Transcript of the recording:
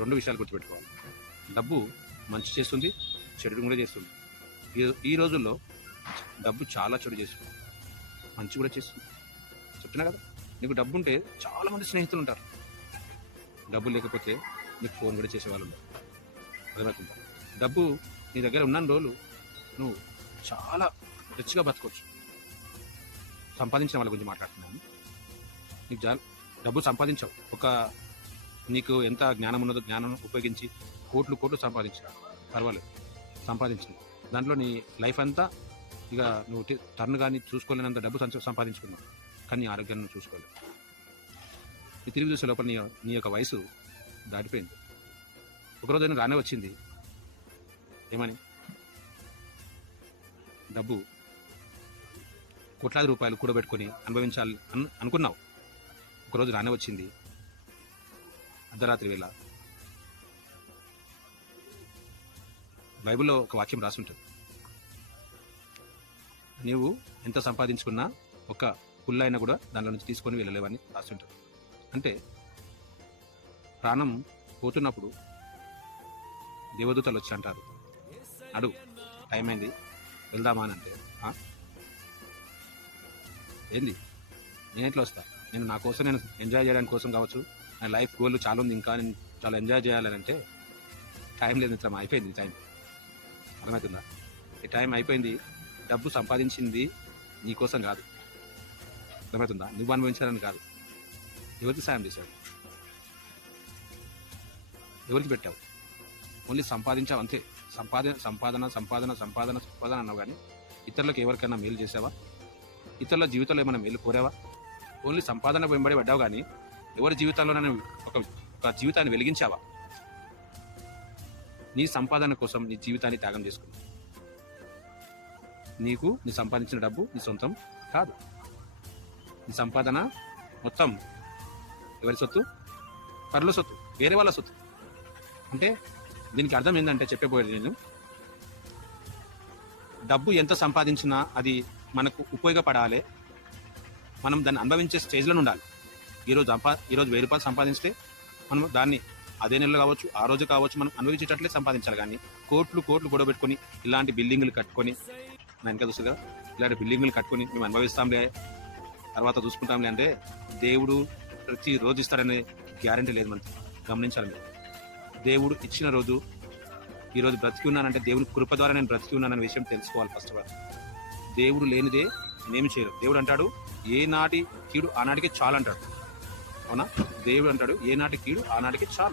రెండు విషయాలు గుర్తుపెట్టుకోవాలి. డబ్బు మంచి చేస్తుంది, చెడు కూడా చేస్తుంది. ఈ రోజుల్లో డబ్బు చాలా చెడు చేస్తుంది, మంచి కూడా చేస్తుంది. చెప్తున్నా కదా, నీకు డబ్బు ఉంటే చాలా మంది స్నేహితులు ఉంటారు. డబ్బు లేకపోతే నీకు ఫోన్ కూడా చేసేవాళ్ళు ఉంటారు. అర్థమవుతుందా? డబ్బు నీ దగ్గర ఉన్న రోజులు నువ్వు చాలా రిచ్గా బతకొచ్చు. సంపాదించిన వాళ్ళ గురించి మాట్లాడుతున్నాను. నీకు డబ్బు సంపాదించావు, నీకు ఎంత జ్ఞానం ఉన్నదో జ్ఞానం ఉపయోగించి కోట్లు సంపాదించావు, పర్వాలేదు, సంపాదించింది. దాంట్లో నీ లైఫ్ అంతా ఇక నువ్వు టర్న్ కానీ చూసుకోలేనంత డబ్బు సంపాదించుకున్నావు, కానీ నీ ఆరోగ్యాన్ని నువ్వు చూసుకోలేదు. నీ తిరిగి చూసే లోపల నీ యొక్క వయసు దాటిపోయింది. ఒకరోజు రానే వచ్చింది, ఏమని? డబ్బు కోట్లాది రూపాయలు కూడబెట్టుకొని అనుభవించాలి అనుకున్నావు. ఒకరోజు రానే వచ్చింది, అర్ధరాత్రి వేళ. బైబిల్లో ఒక వాక్యం రాసుంటుంది, నీవు ఎంత సంపాదించుకున్నా ఒక పుల్లైనా కూడా దానిలో నుంచి తీసుకొని వెళ్ళలేవని రాసుంటుంది. అంటే ప్రాణం పోతున్నప్పుడు దేవదూతలు వచ్చి అంటారు, అడుగు, టైం అయింది, వెళ్దామా అని. అంటే ఏంది, నేను ఎట్లా వస్తా? నేను నా కోసం, నేను ఎంజాయ్ చేయడానికి కోసం కావచ్చు, నా లైఫ్ గోల్ చాలా ఉంది, ఇంకా నేను చాలా ఎంజాయ్ చేయాలని అంటే టైం లేదు, మిత్రం, అయిపోయింది టైం. అర్థమవుతుందా? ఈ టైం అయిపోయింది. డబ్బు సంపాదించింది నీ కోసం కాదు, అర్థమవుతుందా? నువ్వు అనుభవించాలని కాదు. ఎవరికి సాయం చేశావు? ఎవరికి పెట్టావు? ఓన్లీ సంపాదించావు అంతే. సంపాదన అన్నావు, కానీ ఇతరులకు ఎవరికైనా మేలు చేసావా? ఇతరుల జీవితంలో ఏమైనా మేలు కోరావా? ఓన్లీ సంపాదన వెంబడి పడ్డావు, కానీ ఎవరి జీవితాల్లోనైనా ఒక జీవితాన్ని వెలిగించావా? నీ సంపాదన కోసం నీ జీవితాన్ని త్యాగం చేసుకున్నావు. నీ సంపాదించిన డబ్బు నీ సొంతం కాదు. నీ సంపాదన మొత్తం ఎవరి సొత్తు? పరుల సొత్తు, వేరే వాళ్ళ సొత్తు. అంటే దీనికి అర్థం ఏంటంటే, చెప్పబోయేది నేను, డబ్బు ఎంత సంపాదించినా అది మనకు ఉపయోగపడాలి, మనం దాన్ని అనుభవించే స్టేజ్లో ఉండాలి. ఈరోజు 1000 రూపాయలు సంపాదిస్తే మనం దాన్ని అదే నెలలో కావచ్చు, ఆ రోజు కావచ్చు, మనం అనుభవించేటట్లే సంపాదించాలి. కానీ కోట్లు గొడవబెట్టుకొని ఇలాంటి బిల్డింగ్లు కట్టుకొని, నా ఇంకా చూస్తుంది కదా, ఇలాంటి బిల్డింగ్లు కట్టుకొని మేము అనుభవిస్తాంలే, తర్వాత చూసుకుంటాంలే అంటే దేవుడు ప్రతి రోజు ఇస్తాడనే గ్యారంటీ లేదు. మనం గమనించాలి. మీరు దేవుడు ఇచ్చిన రోజు, ఈరోజు బ్రతికి ఉన్నానంటే దేవుని కృప ద్వారా నేను బ్రతికి ఉన్నాననే విషయం తెలుసుకోవాలి. ఫస్ట్ ఆఫ్ ఆల్, దేవుడు లేనిదే నేనేమి చేయలేదు. దేవుడు అంటాడు, ఏ నాటి కీడు ఆనాటికి చాలు అంటాడు. అవునా? దేవుడు అంటాడు, ఏ నాటి కీడు ఆనాటికి చాలు.